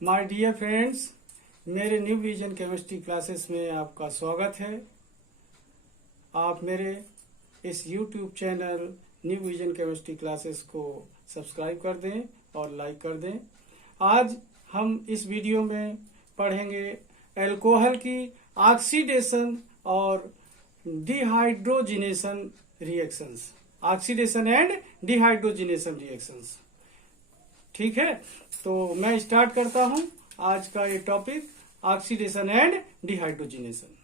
My dear friends, मेरे new vision chemistry classes में आपका स्वागत है। आप मेरे इस YouTube channel new vision chemistry classes को सब्सक्राइब कर दें और लाइक कर दें। आज हम इस वीडियो में पढ़ेंगे अल्कोहल की ऑक्सीडेशन और dehydrogenation reactions, oxidation and dehydrogenation reactions. ठीक है, तो मैं स्टार्ट करता हूं आज का ये टॉपिक, ऑक्सीडेशन एंड डिहाइड्रोजिनेशन।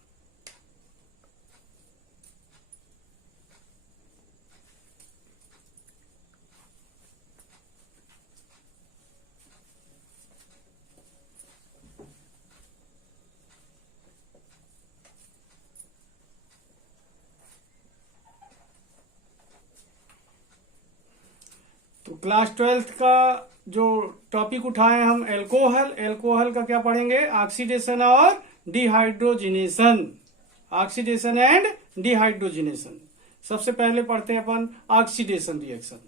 तो क्लास 12th का जो टॉपिक उठाए हम एल्कोहल का क्या पढ़ेंगे? ऑक्सीडेशन और डिहाइड्रोजिनेशन, ऑक्सीडेशन एंड डिहाइड्रोजिनेशन। सबसे पहले पढ़ते हैं अपन ऑक्सीडेशन रिएक्शन।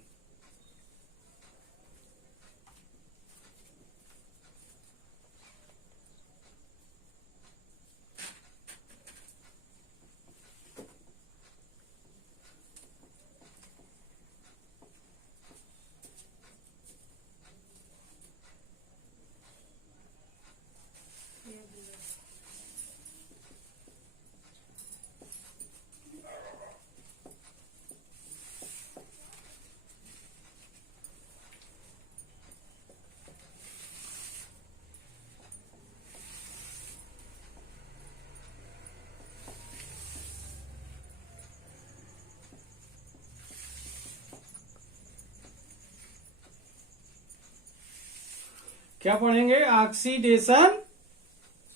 क्या पढ़ेंगे? ऑक्सीडेशन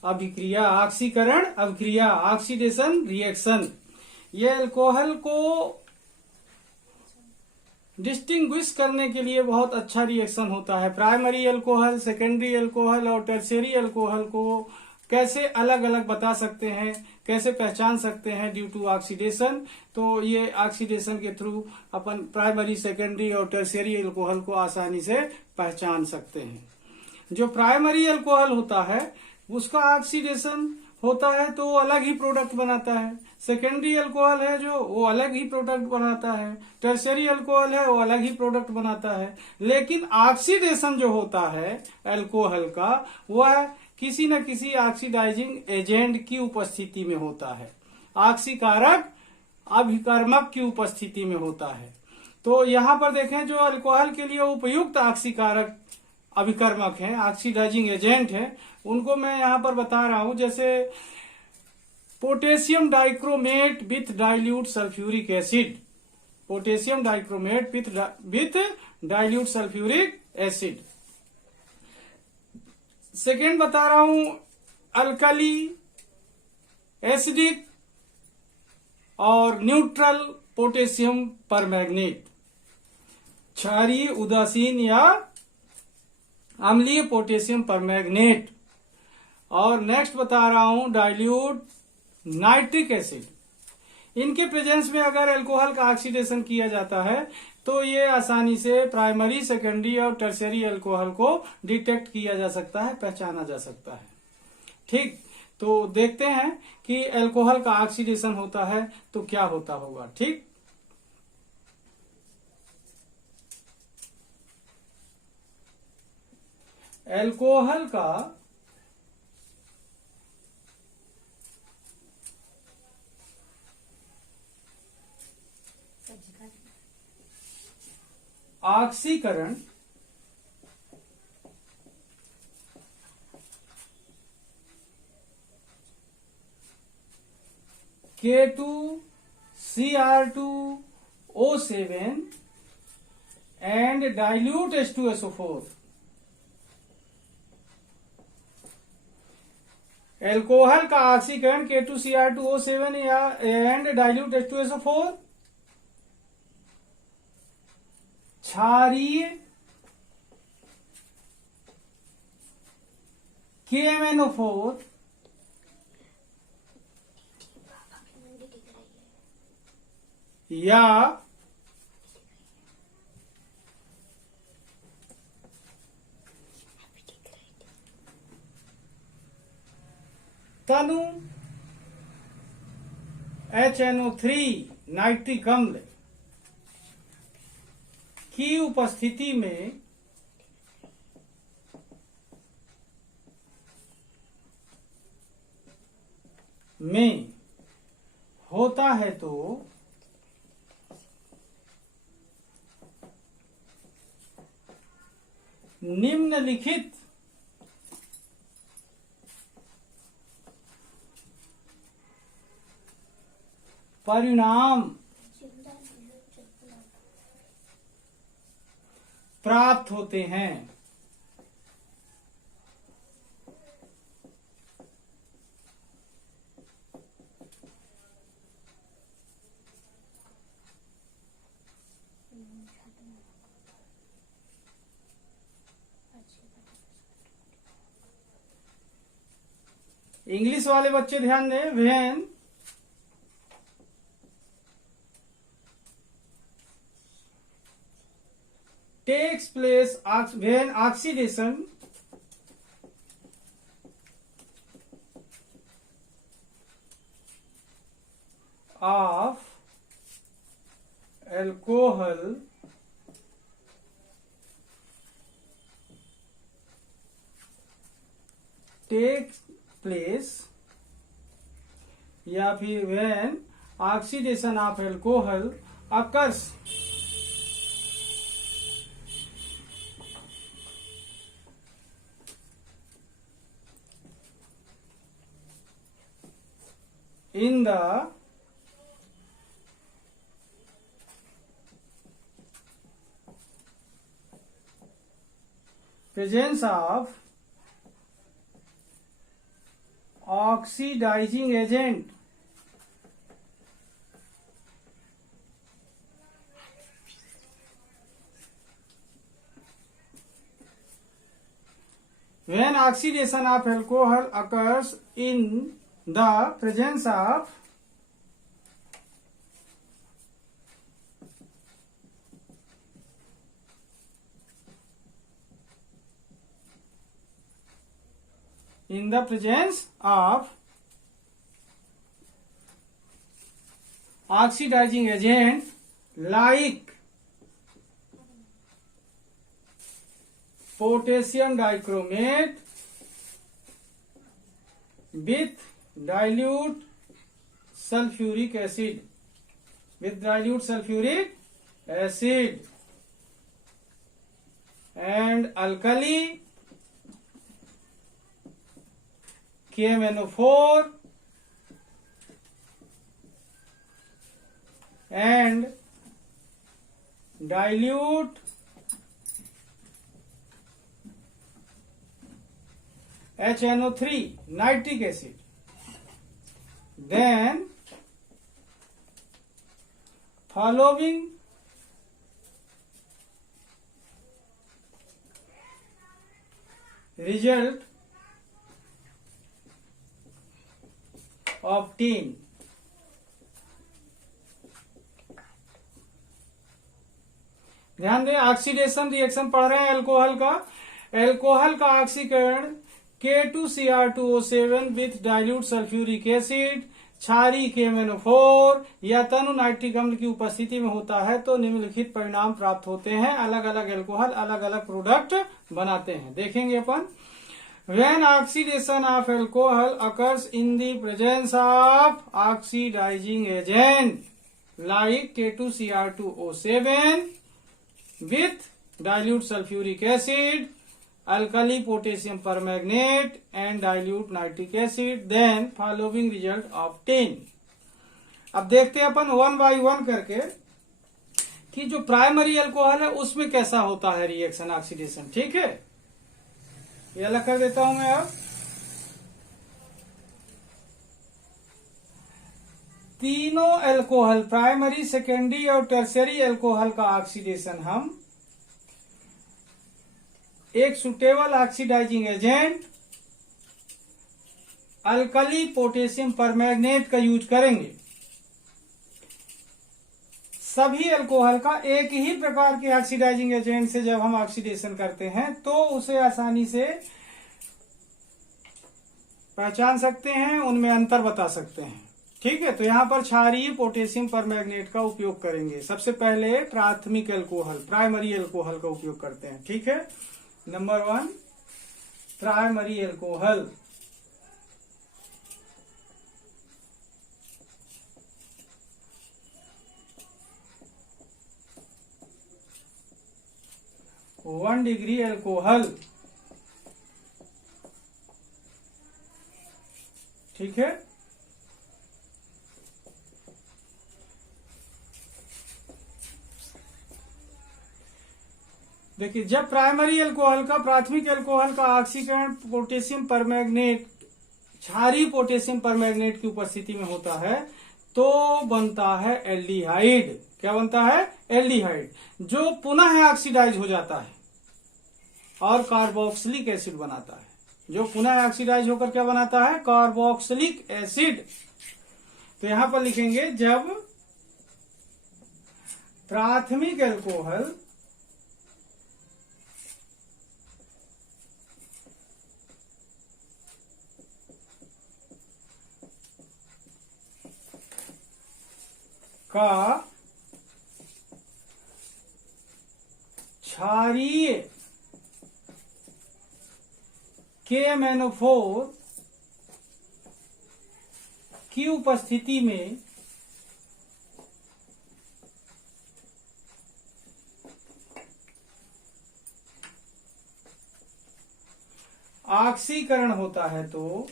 अभिक्रिया, ऑक्सीकरण अभिक्रिया, ऑक्सीडेशन रिएक्शन। ये अल्कोहल को डिस्टिंग्विश करने के लिए बहुत अच्छा रिएक्शन होता है। प्राइमरी अल्कोहल, सेकेंडरी अल्कोहल और टर्शियरी अल्कोहल को कैसे अलग अलग बता सकते हैं, कैसे पहचान सकते हैं ड्यू टू ऑक्सीडेशन। तो ये ऑक्सीडेशन के थ्रू अपन प्राइमरी, सेकेंडरी और टर्शियरी अल्कोहल को आसानी से पहचान सकते हैं। जो प्राइमरी अल्कोहल होता है उसका ऑक्सीडेशन होता है तो वो अलग ही प्रोडक्ट बनाता है। सेकेंडरी अल्कोहल है जो वो अलग ही प्रोडक्ट बनाता है। टर्शियरी अल्कोहल है वो अलग ही प्रोडक्ट बनाता है। लेकिन ऑक्सीडेशन जो होता है अल्कोहल का, वह किसी न किसी ऑक्सीडाइजिंग एजेंट की उपस्थिति में होता है, ऑक्सीकारक अभिकर्मक की उपस्थिति में होता है। तो यहाँ पर देखें, जो अल्कोहल के लिए उपयुक्त ऑक्सीकारक अभिकर्मक हैं, ऑक्सीडाइजिंग एजेंट हैं, उनको मैं यहां पर बता रहा हूं। जैसे potassium dichromate with dilute sulphuric acid, potassium dichromate with dilute sulphuric acid. Second बता रहा हूं अल्कली, एसिडिक और न्यूट्रल पोटेशियम परमैंगनेट, क्षारीय, उदासीन या अम्लीय पोटेशियम परमैंगनेट। और नेक्स्ट बता रहा हूं डाइल्यूट नाइट्रिक एसिड। इनके प्रेजेंस में अगर अल्कोहल का ऑक्सीडेशन किया जाता है तो ये आसानी से प्राइमरी, सेकेंडरी और टर्शियरी अल्कोहल को डिटेक्ट किया जा सकता है, पहचाना जा सकता है। ठीक, तो देखते हैं कि अल्कोहल का ऑक्सीडेशन होता है तो क्या होता होगा। ठीक, अल्कोहल का ऑक्सीकरण K2Cr2O7 and dilute H2SO4। Alcohol का ऑक्सीकरण K2Cr2O7 या एंड डाइल्यूट H2SO4 क्षारीय KMNO4 या तनु HNO3 नाइट्रिक अम्ल की उपस्थिति में होता है तो निम्नलिखित परिणाम प्राप्त होते हैं। इंग्लिश वाले बच्चे ध्यान दें। When takes place when oxidation of alcohol takes place या फिर when oxidation of alcohol occurs in the presence of oxidizing agent when oxidation of alcohol occurs in the presence of oxidizing agent like potassium dichromate with dilute sulfuric acid and alkali KMNO4 and dilute HNO3 nitric acid. Then following result obtained. ध्यान दें, oxidation reaction पढ़ रहे हैं alcohol का ऑक्सीकरण K2Cr2O7 with dilute sulphuric acid क्षारीय KMNO4 या तनु nitric अम्ल की उपस्थिति में होता है तो निम्नलिखित परिणाम प्राप्त होते हैं। अलग अलग एल्कोहल अलग अलग प्रोडक्ट बनाते हैं, देखेंगे अपन। When oxidation of alcohol occurs in the presence of oxidizing agent like K2Cr2O7 with dilute sulfuric acid, alkali potassium permanganate and dilute nitric acid, then following result obtained. अब देखते हैं अपन 1 by 1 करके कि जो प्राइमरी अल्कोहल है उसमें कैसा होता है रिएक्शन ऑक्सीडेशन। ठीक है, ये अलग कर देता हूं मैं। अब तीनों अल्कोहल प्राइमरी, सेकेंडरी और टर्शियरी अल्कोहल का ऑक्सीडेशन हम एक suitable oxidizing agent alkali potassium permanganate का यूज करेंगे। सभी अल्कोहल का एक ही प्रकार के ऑक्सीडाइजिंग एजेंट से जब हम ऑक्सीडेशन करते हैं तो उसे आसानी से पहचान सकते हैं, उनमें अंतर बता सकते हैं। ठीक है, तो यहाँ पर क्षारीय पोटेशियम परमैंगनेट का उपयोग करेंगे। सबसे पहले प्राथमिक एल्कोहल, प्राइमरी एल्कोहल का उपयोग करते हैं। ठीक है, number 1 primary alcohol. One degree alcohol. ठीक है, देखिए जब प्राइमरी एल्कोहल का, प्राथमिक एल्कोहल का ऑक्सीकरण पोटेशियम परमैंगनेट, क्षारीय पोटेशियम परमैंगनेट की उपस्थिति में होता है तो बनता है एल्डिहाइड। क्या बनता है? एल्डिहाइड, जो पुनः ऑक्सीडाइज हो जाता है और कार्बोक्सिलिक एसिड बनाता है। जो पुनः ऑक्सीडाइज होकर क्या बनाता है? Carboxylic acid. तो यहां पर लिखेंगे जब प्राथमिक एल्कोहल का क्षारीय KMnO4 की उपस्थिति में ऑक्सीकरण होता है तो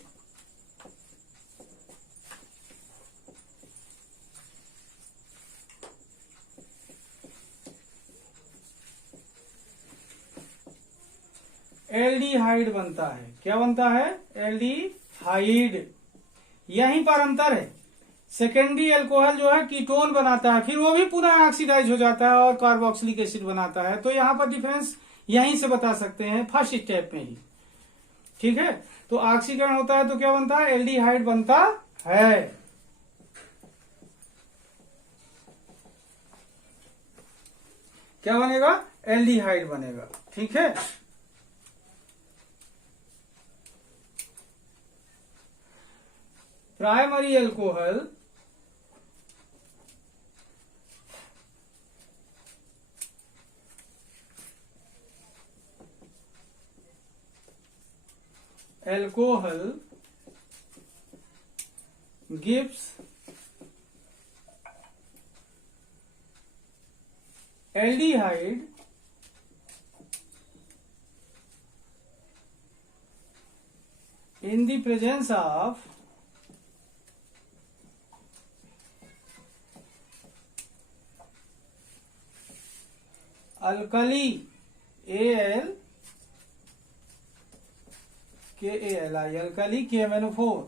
एल्डिहाइड बनता है। क्या बनता है? एल्डिहाइड। यहीं पर अंतर है। सेकेंडरी एल्कोहल जो है कीटोन बनाता है, फिर वो भी पुनः ऑक्सीडाइज हो जाता है और कार्बोक्सिलिक एसिड बनाता है। तो यहां पर डिफरेंस यहीं से बता सकते हैं, फर्स्ट स्टेप में ही। ठीक है, तो ऑक्सीकरण होता है तो क्या बनता है? एल्डिहाइड बनता है। क्या बनेगा? एल्डिहाइड बनेगा। ठीक है, primary alcohol gives aldehyde in the presence of alkali KALI alkali KMnO4।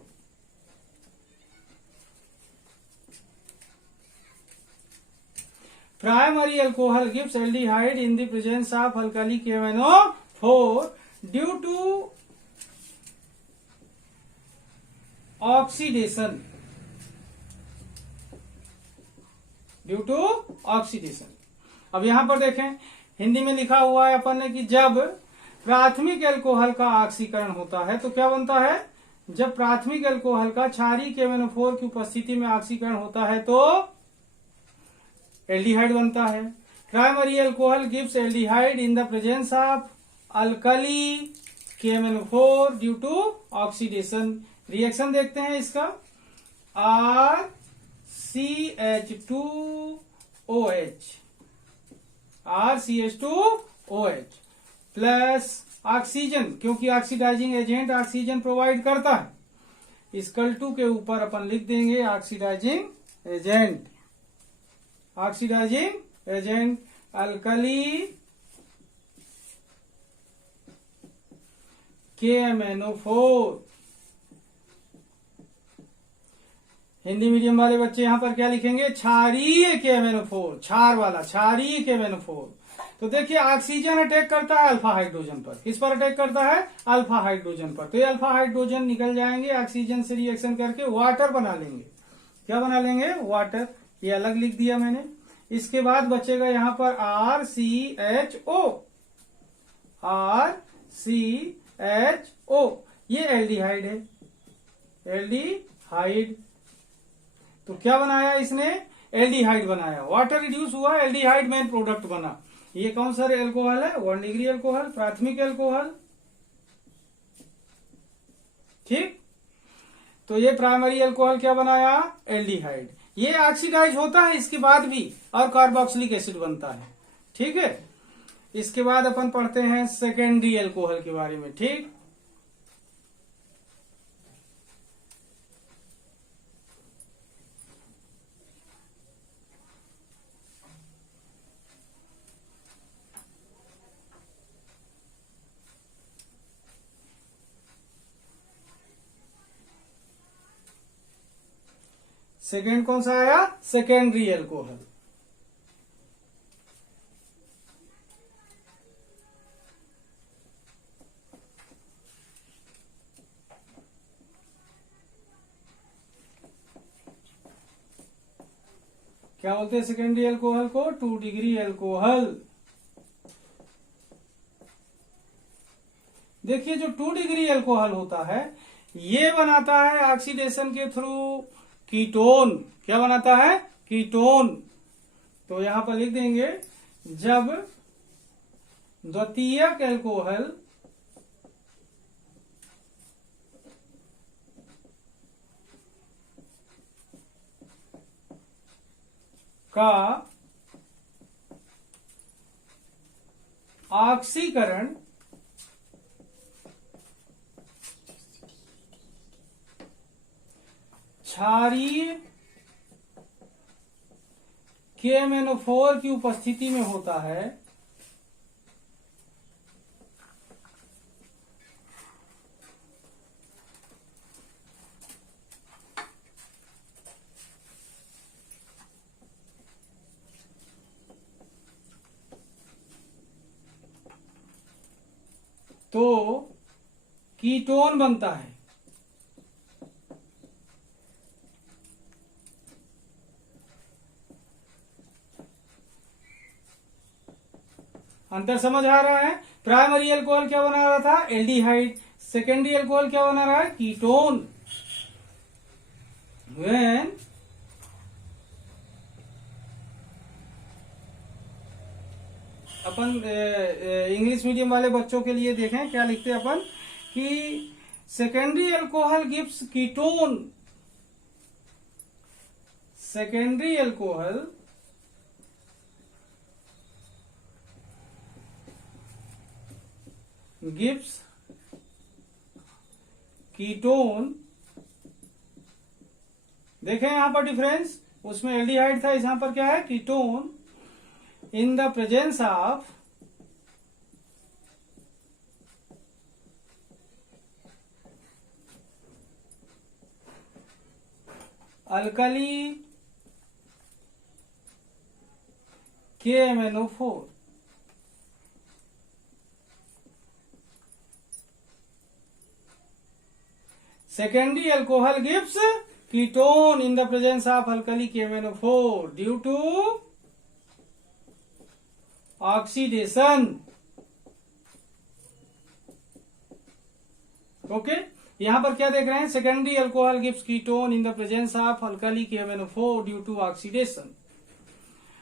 Primary alcohol gives aldehyde in the presence of alkali KMnO4 due to oxidation। Due to oxidation. अब यहां पर देखें, हिंदी में लिखा हुआ है अपन ने कि जब प्राथमिक एल्कोहल का ऑक्सीकरण होता है तो क्या बनता है? जब प्राथमिक एल्कोहल का क्षारीय KMnO4 की उपस्थिति में ऑक्सीकरण होता है तो एल्डिहाइड बनता है। Primary alcohol gives aldehyde in the presence of alkali KMnO4 due to oxidation. Reaction देखते हैं इसका। RCH2OH प्लस ऑक्सीजन, क्योंकि ऑक्सीडाइजिंग एजेंट ऑक्सीजन प्रोवाइड करता है, इक्वल टू के ऊपर अपन लिख देंगे oxidizing agent. Oxidizing agent alkali KMnO4। Hindi medium वाले बच्चे यहां पर क्या लिखेंगे? क्षारीय KMnO4, क्षार वाला क्षारीय KMnO4। तो देखिए ऑक्सीजन अटैक करता है अल्फा हाइड्रोजन पर। किस पर अटैक करता है? अल्फा हाइड्रोजन पर। तो ये अल्फा हाइड्रोजन निकल जाएंगे, ऑक्सीजन से रिएक्शन करके वाटर बना लेंगे। क्या बना लेंगे? वाटर। ये अलग लिख दिया मैंने। इसके बाद बचेगा यहां पर RCHO। ये एल्डिहाइड है। एल्डिहाइड। तो क्या बनाया इसने? एल्डिहाइड बनाया। वाटर रिड्यूस हुआ, एल्डिहाइड मेन प्रोडक्ट बना। ये कौन सा एल्कोहल है? 1 डिग्री एल्कोहल, प्राथमिक एल्कोहल। ठीक, तो ये प्राइमरी एल्कोहल क्या बनाया? एल्डिहाइड। ये ऑक्सीडाइज होता है इसके बाद भी और कार्बोक्सिलिक एसिड बनता है। ठीक है, इसके बाद अपन पढ़ते हैं सेकेंडरी एल्कोहल के बारे में। ठीक, सेकेंड कौन सा आया? Secondary alcohol. क्या बोलते हैं सेकेंडरी एल्कोहल को? 2 डिग्री एल्कोहल। देखिए, जो 2 डिग्री एल्कोहल होता है ये बनाता है ऑक्सीडेशन के थ्रू कीटोन। क्या बनाता है? कीटोन। तो यहां पर लिख देंगे, जब द्वितीयक एल्कोहल का ऑक्सीकरण क्षारीय KMnO4 की उपस्थिति में होता है, तो कीटोन बनता है। अंतर समझ आ रहा है? प्राइमरी एल्कोहल क्या बना रहा था? एल्डिहाइड। सेकेंडरी एल्कोहल क्या बना रहा है? Ketone. When upon English medium वाले बच्चों के लिए देखें क्या लिखते हैं अपन कि secondary alcohol gives ketone. Secondary alcohol gives ketone. देखें यहां पर डिफरेंस, उसमें एल्डिहाइड था, यहां पर क्या है? Ketone in the presence of alkali KMnO4। secondary alcohol gives ketone in the presence of alkali KMnO4 due to oxidation. Okay, यहां पर क्या देख रहे हैं? Secondary alcohol gives ketone in the presence of alkali KMnO4 due to oxidation.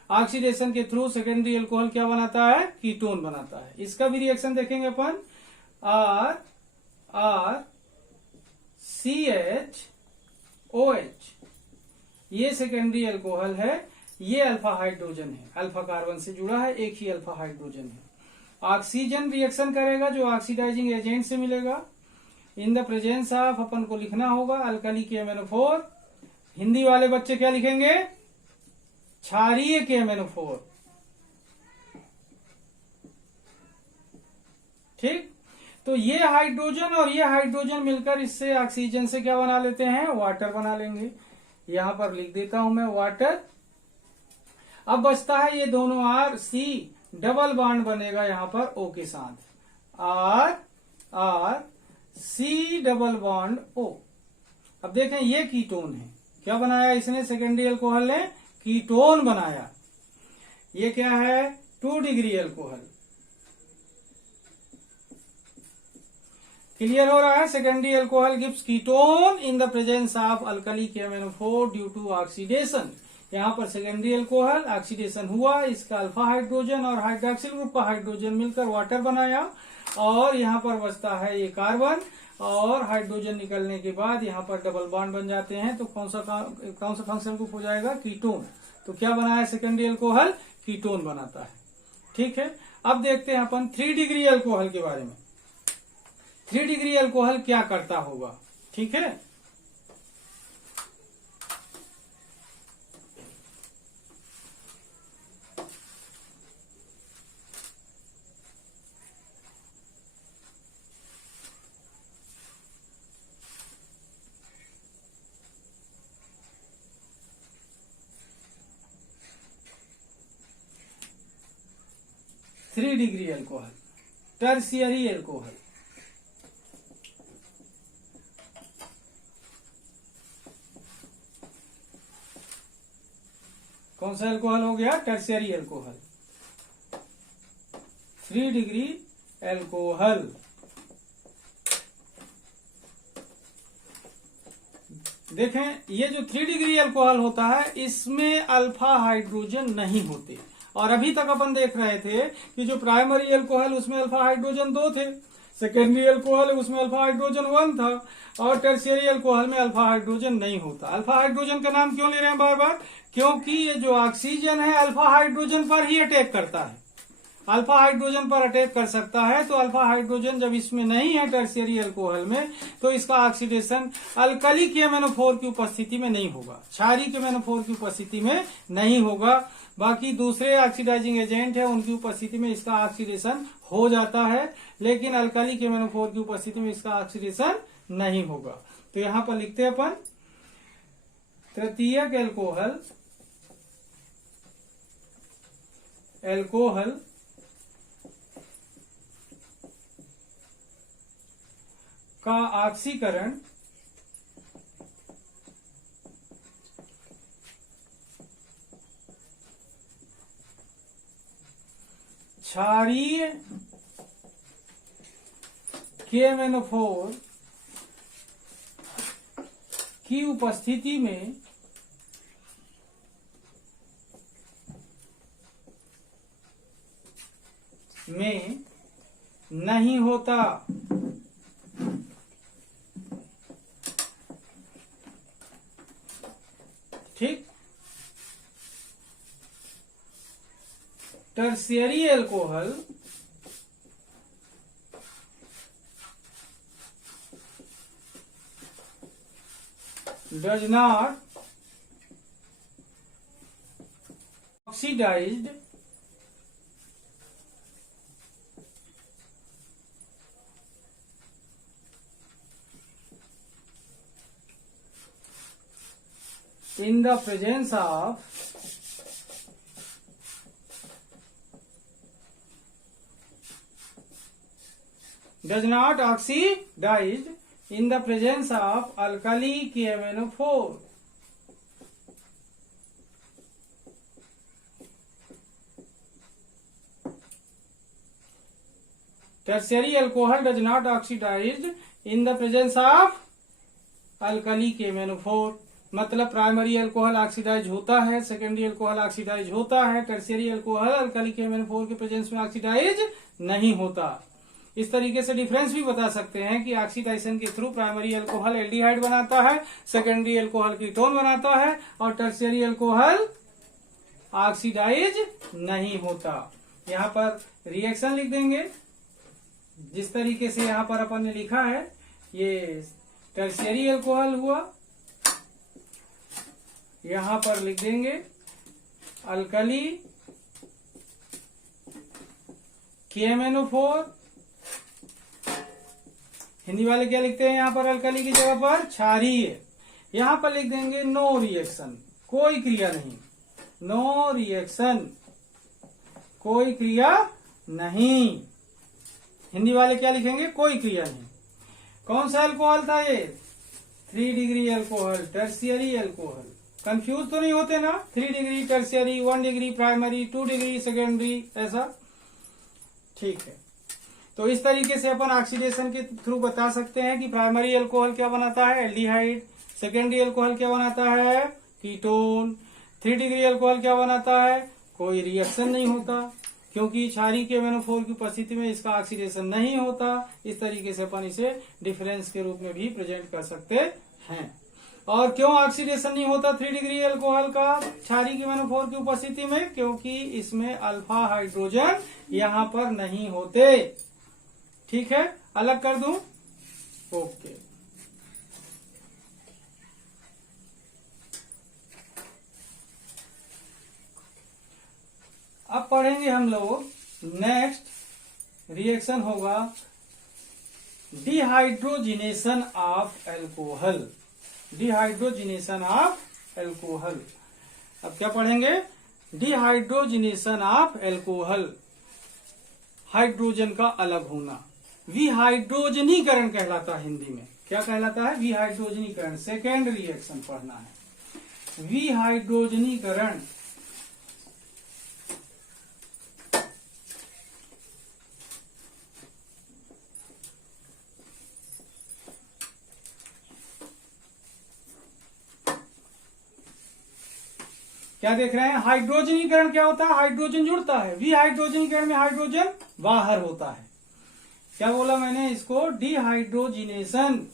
Oxidation के through secondary alcohol क्या बनाता है? कीटोन बनाता है। इसका भी रिएक्शन देखेंगे अपन। RCHOH, ये सेकेंडरी अल्कोहल है। ये अल्फा हाइड्रोजन है, अल्फा कार्बन से जुड़ा है, एक ही अल्फा हाइड्रोजन है। ऑक्सीजन रिएक्शन करेगा जो ऑक्सीडाइजिंग एजेंट से मिलेगा। इन द प्रेजेंस ऑफ अपन को लिखना होगा अल्कली KMnO4। हिंदी वाले बच्चे क्या लिखेंगे? क्षारीय KMnO4। ठीक, तो ये हाइड्रोजन और ये हाइड्रोजन मिलकर इससे ऑक्सीजन से क्या बना लेते हैं? वाटर बना लेंगे। यहां पर लिख देता हूं मैं वाटर। अब बचता है ये दोनों RC, डबल बॉन्ड बनेगा यहां पर O के साथ। RC double bond O। अब देखें ये कीटोन है। क्या बनाया इसने? सेकेंडरी अल्कोहल ने कीटोन बनाया। ये क्या है? 2 डिग्री अल्कोहल। क्लियर हो रहा है? Secondary alcohol gives ketone in the presence of alkali KMnO4 due to oxidation. यहाँ पर सेकेंडरी अल्कोहल ऑक्सीडेशन हुआ, इसका अल्फा हाइड्रोजन और हाइड्रोक्सिल ग्रुप का हाइड्रोजन मिलकर वाटर बनाया, और यहाँ पर बचता है ये कार्बन, और हाइड्रोजन निकलने के बाद यहाँ पर डबल बॉन्ड बन जाते हैं। तो कौन सा फंक्शन ग्रुप हो जाएगा? कीटोन। तो क्या बना है सेकेंडरी अल्कोहल? कीटोन बनाता है। ठीक है, अब देखते हैं अपन 3 डिग्री अल्कोहल के बारे में। 3 डिग्री अल्कोहल क्या करता होगा? ठीक है, three degree alcohol, tertiary alcohol. कौन सा अल्कोहल हो गया? Tertiary alcohol. 3 डिग्री अल्कोहल देखें, ये जो 3 डिग्री अल्कोहल होता है इसमें अल्फा हाइड्रोजन नहीं होते। और अभी तक अपन देख रहे थे कि जो प्राइमरी अल्कोहल उसमें अल्फा हाइड्रोजन 2 थे, सेकेंडरी अल्कोहल उसमें अल्फा हाइड्रोजन 1 था, और टर्शियरी अल्कोहल में अल्फा हाइड्रोजन नहीं होता। अल्फा हाइड्रोजन का नाम क्यों ले रहे हैं बार बार? क्योंकि ये जो ऑक्सीजन है अल्फा हाइड्रोजन पर ही अटैक करता है, अल्फा हाइड्रोजन पर अटैक कर सकता है। तो अल्फा हाइड्रोजन जब इसमें नहीं है टर्शियरी अल्कोहल में, तो इसका ऑक्सीडेशन अल्कली KMnO4 की उपस्थिति में नहीं होगा, क्षारीय KMnO4 की उपस्थिति में नहीं होगा। बाकी दूसरे ऑक्सीडाइजिंग एजेंट है उनकी उपस्थिति में इसका ऑक्सीडेशन हो जाता है, लेकिन अल्कली KMnO4 की उपस्थिति में इसका ऑक्सीडेशन नहीं होगा। तो यहां पर लिखते हैं अपन तृतीयक अल्कोहल का ऑक्सीकरण क्षारीय KMnO4 की उपस्थिति में नहीं होता। ठीक, tertiary alcohol does not oxidized in the presence of does not oxidized in the presence of alkali KMnO4. Tertiary alcohol does not oxidized in the presence of alkali KMnO4. मतलब प्राइमरी अल्कोहल ऑक्सीडाइज होता है, secondary alcohol oxidise होता है, tertiary alcohol alkali KMnO4 के presence में oxidise नहीं होता। इस तरीके से डिफरेंस भी बता सकते हैं कि ऑक्सीडाइजेशन के थ्रू प्राइमरी अल्कोहल एल्डिहाइड बनाता है, सेकेंडरी अल्कोहल कीटोन बनाता है, और टर्शियरी अल्कोहल ऑक्सीडाइज नहीं होता। यहाँ पर रिएक्शन लिख देंगे जिस तरीके से यहाँ पर अपन ने लिखा है। ये टर्शियरी अल्कोहल हुआ, यहाँ पर लिख देंगे अल्कली KMnO4। हिंदी वाले क्या लिखते हैं यहाँ पर? अल्कली की जगह पर क्षारीय। यहाँ पर लिख देंगे नो रिएक्शन, कोई क्रिया नहीं, नो रिएक्शन, कोई क्रिया नहीं। हिंदी वाले क्या लिखेंगे? कोई क्रिया नहीं। कौन सा अल्कोहल था ये? 3 degree alcohol, tertiary alcohol. Confuse तो नहीं होते ना? 3 degree tertiary, 1 degree primary, 2 degree secondary, ऐसा। ठीक है, तो इस तरीके से अपन ऑक्सीडेशन के थ्रू बता सकते हैं कि प्राइमरी अल्कोहल क्या बनाता है, एल्डिहाइड। सेकेंडरी अल्कोहल क्या बनाता है, कीटोन। 3 डिग्री अल्कोहल क्या बनाता है, कोई रिएक्शन नहीं होता, क्योंकि क्षारीय के NO4 की उपस्थिति में इसका ऑक्सीडेशन नहीं होता। इस तरीके से अपन इसे डिफरेंस के रूप में भी प्रेजेंट कर सकते हैं। और क्यों ऑक्सीडेशन नहीं होता 3 डिग्री अल्कोहल का क्षारीय के NO4 की उपस्थिति में, क्योंकि इसमें अल्फा हाइड्रोजन यहाँ पर नहीं होते। ठीक है, अलग कर दूं, ओके। अब पढ़ेंगे हम लोग, नेक्स्ट रिएक्शन होगा dehydrogenation of alcohol. Dehydrogenation of alcohol. अब क्या पढ़ेंगे, डिहाइड्रोजिनेशन ऑफ अल्कोहल, हाइड्रोजन का अलग होना, विहाइड्रोजनीकरण कहलाता है हिंदी में। क्या कहलाता है, विहाइड्रोजनीकरण। सेकेंड रिएक्शन पढ़ना है, विहाइड्रोजनीकरण। क्या देख रहे हैं, हाइड्रोजनीकरण क्या होता है, हाइड्रोजन जुड़ता है। विहाइड्रोजनीकरण में हाइड्रोजन बाहर होता है। क्या बोला मैंने, इसको डिहाइड्रोजिनेशन।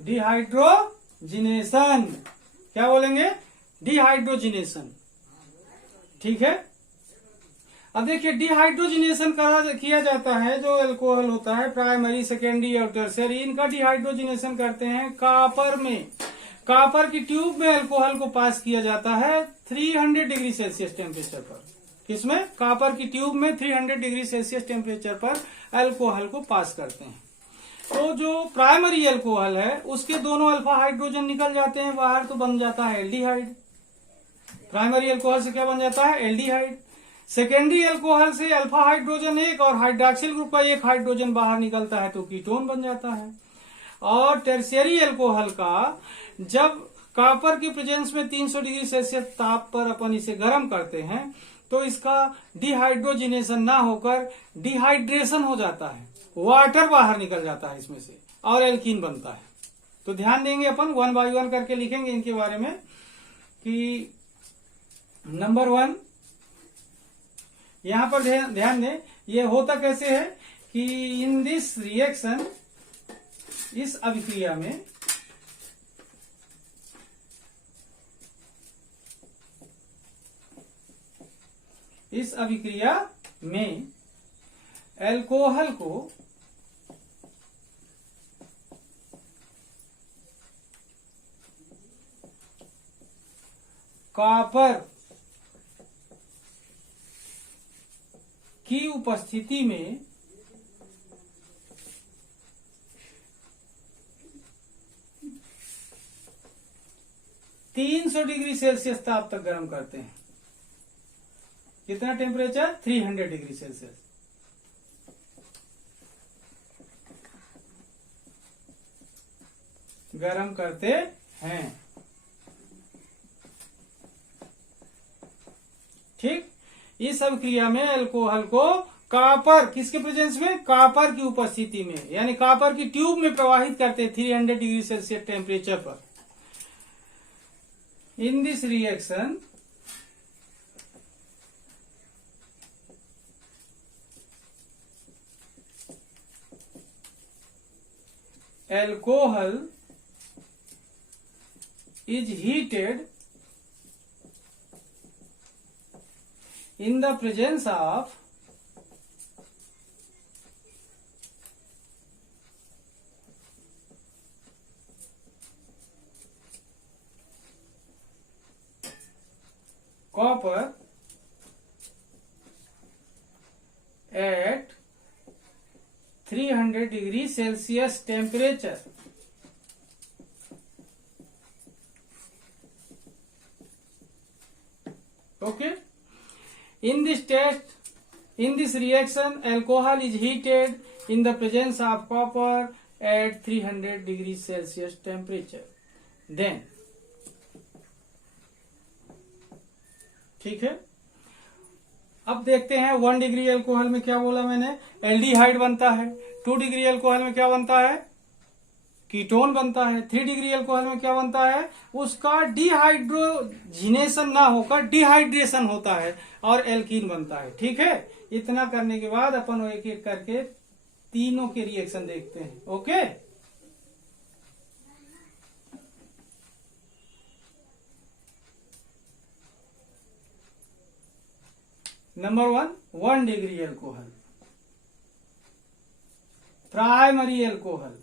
डिहाइड्रोजिनेशन क्या बोलेंगे, डिहाइड्रोजिनेशन। ठीक है, अब देखिए डिहाइड्रोजिनेशन किया जाता है, जो अल्कोहल होता है प्राइमरी, सेकेंडरी और टर्शियरी, इनका डिहाइड्रोजिनेशन करते हैं कॉपर में। कॉपर की ट्यूब में अल्कोहल को पास किया जाता है 300 डिग्री सेल्सियस टेम्परेचर पर। किसमें, कॉपर की ट्यूब में 300 डिग्री सेल्सियस टेम्परेचर पर अल्कोहल को पास करते हैं। तो जो प्राइमरी अल्कोहल है उसके दोनों अल्फा हाइड्रोजन निकल जाते हैं बाहर, तो बन जाता है एल्डिहाइड। प्राइमरी अल्कोहल से क्या बन जाता है, एल्डिहाइड। सेकेंडरी अल्कोहल से अल्फा हाइड्रोजन एक और हाइड्रॉक्सिल ग्रुप का एक हाइड्रोजन बाहर निकलता है, तो कीटोन बन जाता है। और टर्शियरी अल्कोहल का जब कॉपर की प्रेजेंस में 300 डिग्री सेल्सियस ताप पर अपन इसे गर्म करते हैं, तो इसका डिहाइड्रोजिनेशन ना होकर डिहाइड्रेशन हो जाता है, वाटर बाहर निकल जाता है इसमें से, और एल्कीन बनता है। तो ध्यान देंगे अपन, 1 बाय 1 करके लिखेंगे इनके बारे में। कि नंबर 1, यहां पर ध्यान दें, ये होता कैसे है कि इन दिस रिएक्शन, इस अभिक्रिया में अल्कोहल को कॉपर की उपस्थिति में 300 डिग्री सेल्सियस ताप तक गर्म करते हैं। कितना टेम्परेचर, 300 डिग्री सेल्सियस। गर्म करते हैं। ठीक, इस अभिक्रिया में अल्कोहल को कॉपर, किसके प्रेजेंस में, कॉपर की उपस्थिति में, यानी कॉपर की ट्यूब में प्रवाहित करते हैं 300 डिग्री सेल्सियस टेम्परेचर पर। इन this reaction alcohol is heated in the presence of copper at 300 degree Celsius temperature. Okay. In this reaction, alcohol is heated in the presence of copper at 300 degree Celsius temperature. Then, ठीक है। अब देखते हैं 1 degree alcohol में क्या बोला मैंने, aldehyde बनता है। 2 डिग्री अल्कोहल में क्या बनता है, कीटोन बनता है। 3 डिग्री अल्कोहल में क्या बनता है, उसका डिहाइड्रोजिनेशन ना होकर डिहाइड्रेशन होता है और एल्कीन बनता है, ठीक है। इतना करने के बाद अपन एक एक करके तीनों के रिएक्शन देखते हैं, okay. Number 1 degree alcohol, primary alcohol,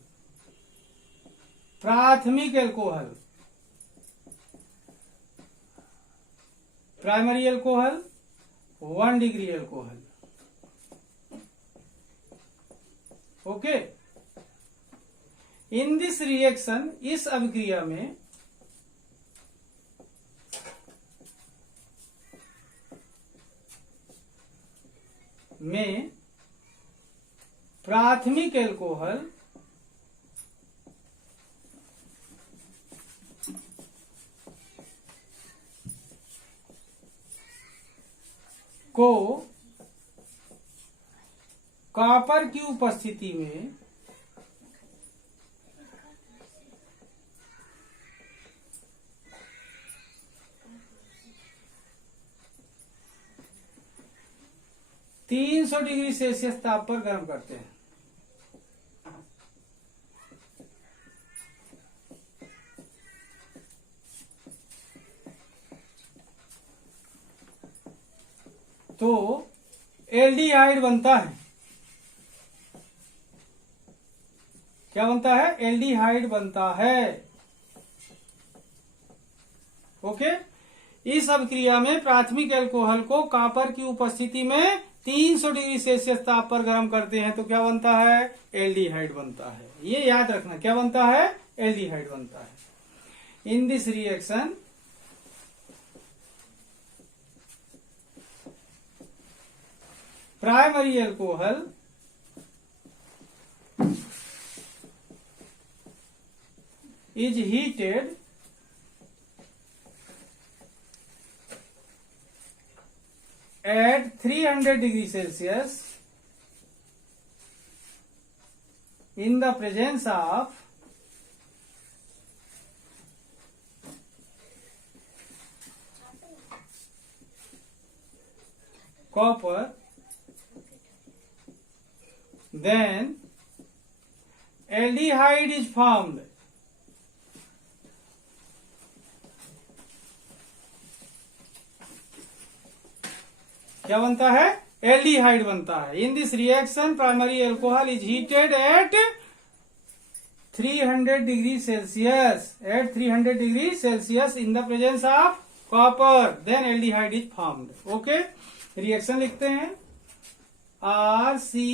प्राथमिक alcohol, primary alcohol 1 degree alcohol, okay. In this reaction, इस अभिक्रिया में प्राथमिक अल्कोहल को कॉपर की उपस्थिति में (300 डिग्री सेल्सियस ताप पर गर्म करते हैं। तो एल्डिहाइड बनता है। क्या बनता है, एल्डिहाइड बनता है, ओके। इस अभिक्रिया में प्राथमिक अल्कोहल को कॉपर की उपस्थिति में 300 डिग्री सेल्सियस ताप पर गर्म करते हैं तो क्या बनता है, एल्डिहाइड बनता है। ये याद रखना, क्या बनता है, एल्डिहाइड बनता है। In this reaction primary alcohol is heated at 300 degree Celsius in the presence of copper, then aldehyde is formed. क्या बनता है, एल्डिहाइड बनता है। In this reaction primary alcohol is heated at 300 degree Celsius, at 300 degree Celsius in the presence of copper, then aldehyde is formed, okay. Reaction लिखते हैं, RCH2OH,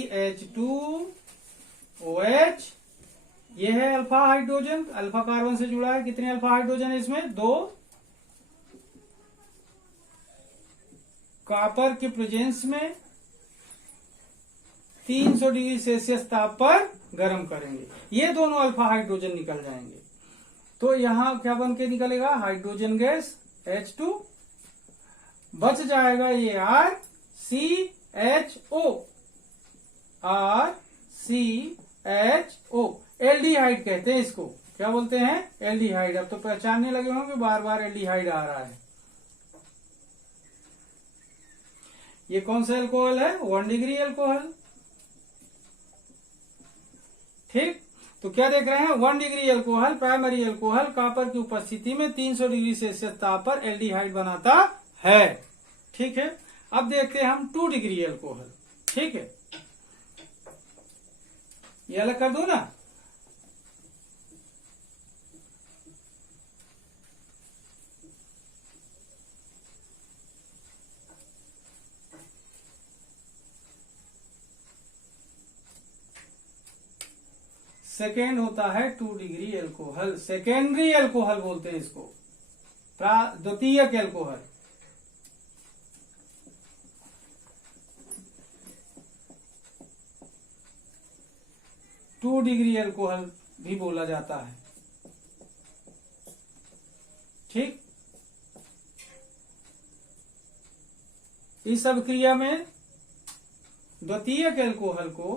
ये है alpha hydrogen, alpha carbon से जुड़ा है। कितने अल्फा हाइड्रोजन है इसमें, 2। कॉपर के प्रेजेंस में 300 डिग्री सेल्सियस ताप पर गर्म करेंगे, ये दोनों अल्फा हाइड्रोजन निकल जाएंगे। तो यहां क्या बन के निकलेगा, हाइड्रोजन गैस H2, बच जाएगा ये RCHO, RCHO, एल्डिहाइड कहते हैं इसको। क्या बोलते हैं, एल्डिहाइड। अब तो पहचानने लगे होंगे, बार बार एल्डिहाइड आ रहा है। ये कौन सा अल्कोहल है, 1 डिग्री अल्कोहल, ठीक। तो क्या देख रहे हैं, 1 degree alcohol, primary alcohol copper की उपस्थिति में 300 डिग्री सेल्सियस ताप पर एल्डिहाइड बनाता है, ठीक है। अब देखते हैं हम 2 डिग्री अल्कोहल, ठीक है। ये अलग कर दो ना, सेकेंड होता है 2 डिग्री अल्कोहल, सेकेंडरी अल्कोहल बोलते हैं इसको, द्वितीयक अल्कोहल। टू डिग्री अल्कोहल भी बोला जाता है। ठीक। इस अभिक्रिया में द्वितीयक एल्कोहल को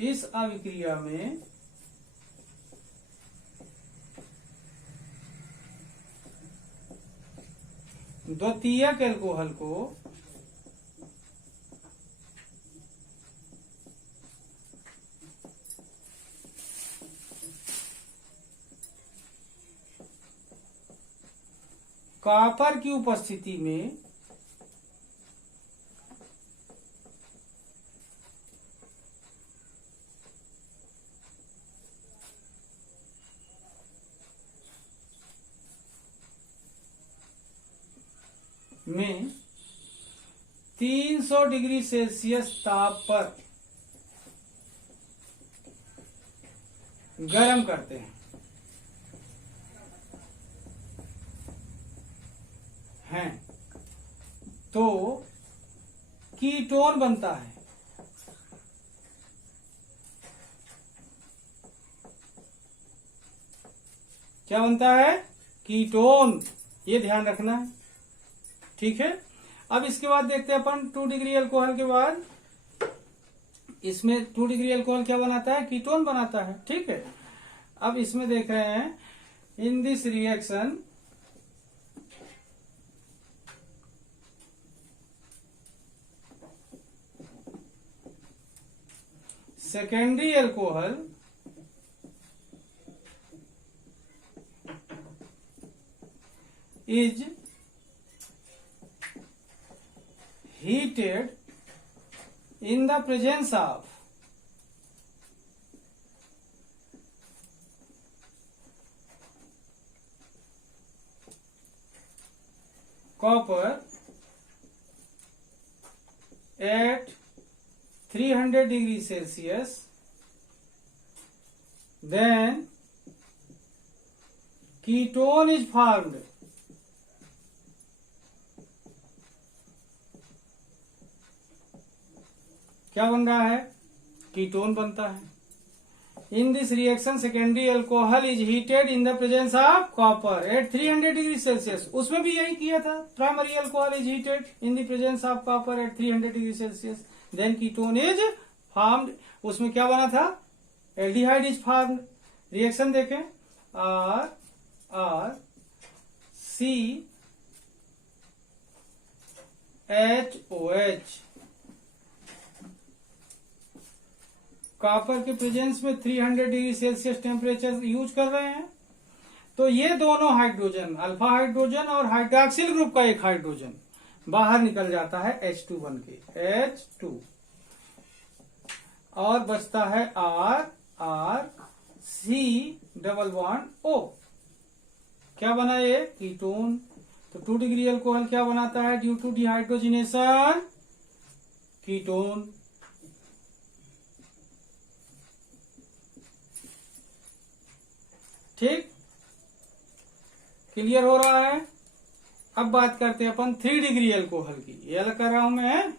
इस अभिक्रिया में द्वितीयक एल्कोहल को कॉपर की उपस्थिति में में 300 डिग्री सेल्सियस ताप पर गर्म करते हैं तो कीटोन बनता है। क्या बनता है? कीटोन। ये ध्यान रखना है, ठीक है। अब इसके बाद देखते हैं अपन 2 डिग्री अल्कोहल के बाद इसमें 2 डिग्री अल्कोहल क्या बनाता है? कीटोन बनाता है, ठीक है। अब इसमें देख रहे हैं इन this reaction secondary alcohol is heated in the presence of copper at 300 degrees Celsius, then ketone is formed. क्या बन रहा है? कीटोन बनता है। In this reaction secondary alcohol is heated in the presence of copper at 300 degree Celsius. उसमें भी यही किया था। Primary alcohol is heated in the presence of copper at 300 degree Celsius, then ketone is formed. उसमें क्या बना था? Aldehyde is formed. Reaction देखें, आर सी HOH कॉपर के प्रेजेंस में 300 डिग्री सेल्सियस टेम्परेचर यूज कर रहे हैं। तो ये दोनों हाइड्रोजन, अल्फा हाइड्रोजन और हाइड्रॉक्सिल ग्रुप का एक हाइड्रोजन बाहर निकल जाता है H2 बन के, H2, और बचता है R C double bond O। क्या बना ये? कीटोन। तो 2 डिग्री अल्कोहल क्या बनाता है? Due to dehydrogenation ketone. ठीक, क्लियर हो रहा है। अब बात करते हैं अपन 3 डिग्री अल्कोहल की। ये अलग कर रहा हूं मैं।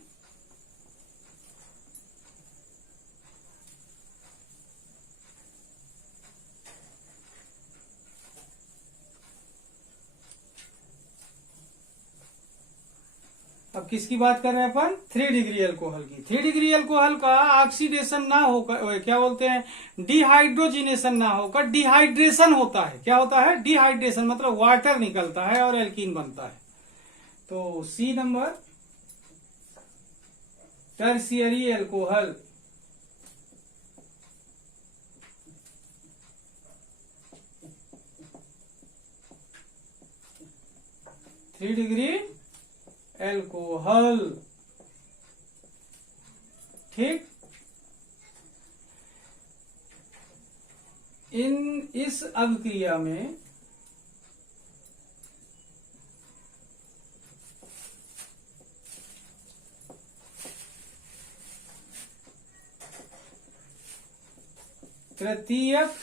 अब किसकी बात कर रहे हैं अपन? 3 डिग्री अल्कोहल की। 3 डिग्री अल्कोहल का ऑक्सीडेशन ना होकर, क्या बोलते हैं, डिहाइड्रोजिनेशन ना होकर डिहाइड्रेशन होता है। क्या होता है? डिहाइड्रेशन, मतलब वाटर निकलता है और एल्कीन बनता है। तो C number tertiary alcohol. Three degree alcohol, ठीक। इस अभिक्रिया में तृतीयक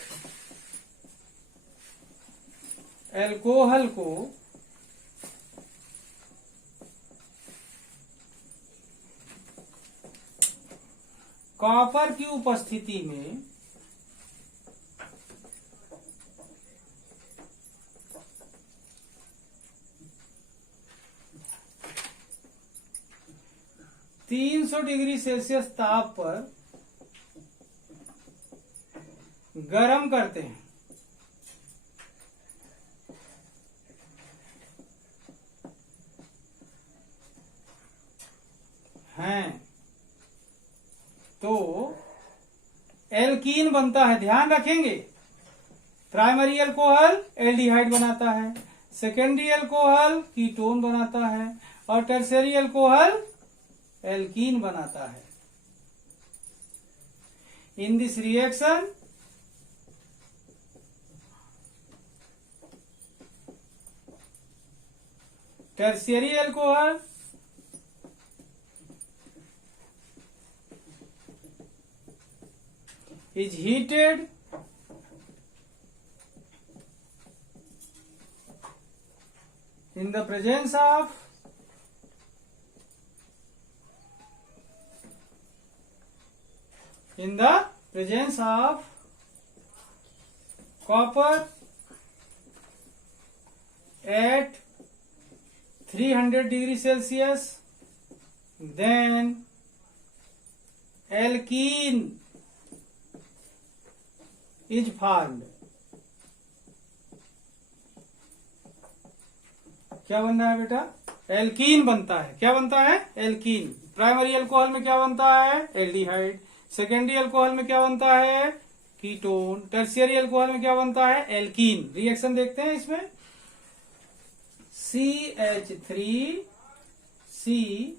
एल्कोहल को कॉपर की उपस्थिति में 300 डिग्री सेल्सियस ताप पर गर्म करते हैं तो एल्कीन बनता है। ध्यान रखेंगे, प्राइमरी अल्कोहल एल्डिहाइड बनाता है, सेकेंडरी अल्कोहल कीटोन बनाता है और टर्शियरी अल्कोहल एल्कीन बनाता है। In this reaction tertiary alcohol is heated in the presence of copper at 300 degree Celsius, then alkene is formed. क्या बन रहा है बेटा? एल्कीन बनता है। क्या बनता है? एल्कीन। प्राइमरी अल्कोहल में क्या बनता है? एल्डिहाइड। सेकेंडरी अल्कोहल में क्या बनता है? कीटोन। टर्शियरी अल्कोहल में क्या बनता है? एल्कीन। रिएक्शन देखते हैं इसमें। CH3 CH3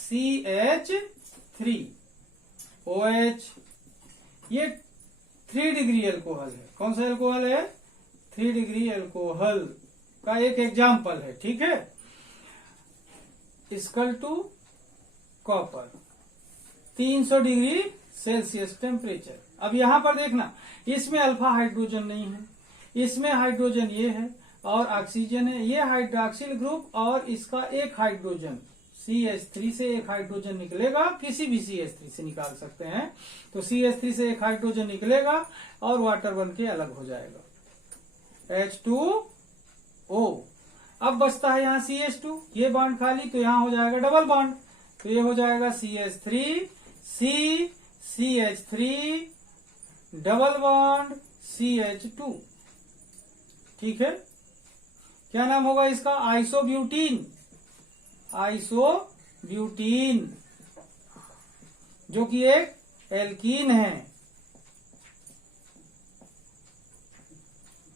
CH3 OH, ये 3 डिग्री अल्कोहल है। कौन सा अल्कोहल है? 3 डिग्री अल्कोहल का एक एग्जाम्पल है। ठीक है। Equal to copper, 300 degree Celsius temperature. अब यहां पर देखना, इसमें अल्फा हाइड्रोजन नहीं है, इसमें हाइड्रोजन ये है और ऑक्सीजन है। ये हाइड्रोक्सिल ग्रुप और इसका एक हाइड्रोजन CH3 से एक हाइड्रोजन निकलेगा, किसी भी CH3 से निकाल सकते हैं। तो CH3 से एक हाइड्रोजन निकलेगा और वाटर बन के अलग हो जाएगा, H2O। अब बचता है यहाँ CH2, ये बॉन्ड खाली, तो यहाँ हो जाएगा डबल बॉन्ड, तो ये हो जाएगा CH3 CH3 double bond CH2। ठीक है। क्या नाम होगा इसका? आइसोब्यूटीन। आइसोब्यूटीन जो कि एक एल्कीन है।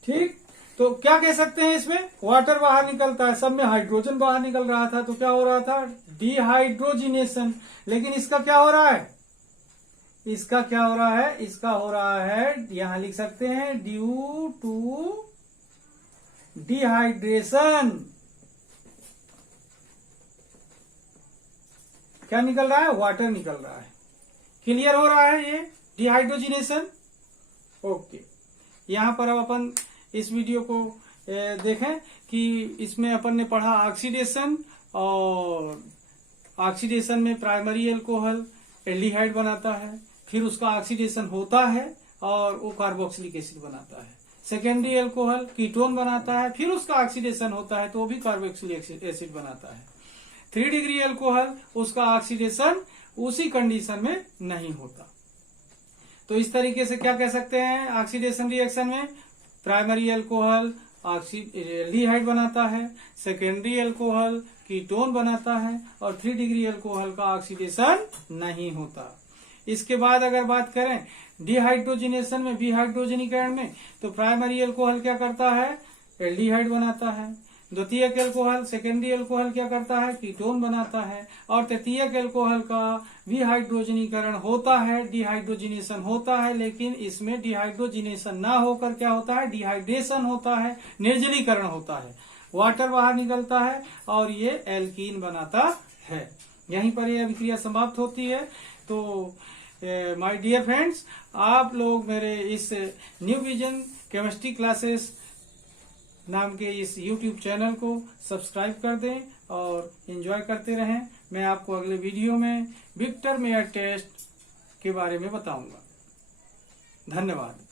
ठीक। तो क्या कह सकते हैं इसमें? वाटर बाहर निकलता है, सब में हाइड्रोजन बाहर निकल रहा था, तो क्या हो रहा था? डिहाइड्रोजिनेशन। लेकिन इसका क्या हो रहा है? इसका क्या हो रहा है? इसका हो रहा है, यहां लिख सकते हैं, ड्यू टू डिहाइड्रेशन। क्या निकल रहा है? वाटर निकल रहा है। क्लियर हो रहा है ये डिहाइड्रोजिनेशन? ओके। यहां पर अब अपन इस वीडियो को देखें कि इसमें अपन ने पढ़ा ऑक्सीडेशन, और ऑक्सीडेशन में प्राइमरी अल्कोहल एल्डिहाइड बनाता है, फिर उसका ऑक्सीडेशन होता है और वो कार्बोक्सिलिक एसिड बनाता है। सेकेंडरी अल्कोहल कीटोन बनाता है, फिर उसका ऑक्सीडेशन होता है तो वो भी कार्बोक्सिलिक एसिड बनाता है। 3 डिग्री अल्कोहल, उसका ऑक्सीडेशन उसी कंडीशन में नहीं होता। तो इस तरीके से क्या कह सकते हैं? ऑक्सीडेशन रिएक्शन में प्राइमरी अल्कोहल एल्डिहाइड बनाता है, सेकेंडरी अल्कोहल कीटोन बनाता है और 3 डिग्री अल्कोहल का ऑक्सीडेशन नहीं होता। इसके बाद अगर बात करें डिहाइड्रोजिनेशन में, विहाइड्रोजनीकरण में, तो प्राइमरी अल्कोहल क्या करता है? एल्डिहाइड बनाता है। द्वितीयक अल्कोहल, सेकेंडरी अल्कोहल क्या करता है? कीटोन बनाता है। और तृतीयक अल्कोहल का विहाइड्रोजनीकरण होता है, डिहाइड्रोजिनेशन होता है, लेकिन इसमें डिहाइड्रोजिनेशन ना होकर क्या होता है? डिहाइड्रेशन होता है, निर्जलीकरण होता है, वाटर बाहर निकलता है और ये एल्कीन बनाता है। यहीं पर यह अभिक्रिया समाप्त होती है। तो माय डियर फ्रेंड्स, आप लोग मेरे इस न्यू विजन केमिस्ट्री क्लासेस नाम के इस YouTube चैनल को सब्सक्राइब कर दें और एंजॉय करते रहें। मैं आपको अगले वीडियो में विक्टर मेयर टेस्ट के बारे में बताऊंगा। धन्यवाद।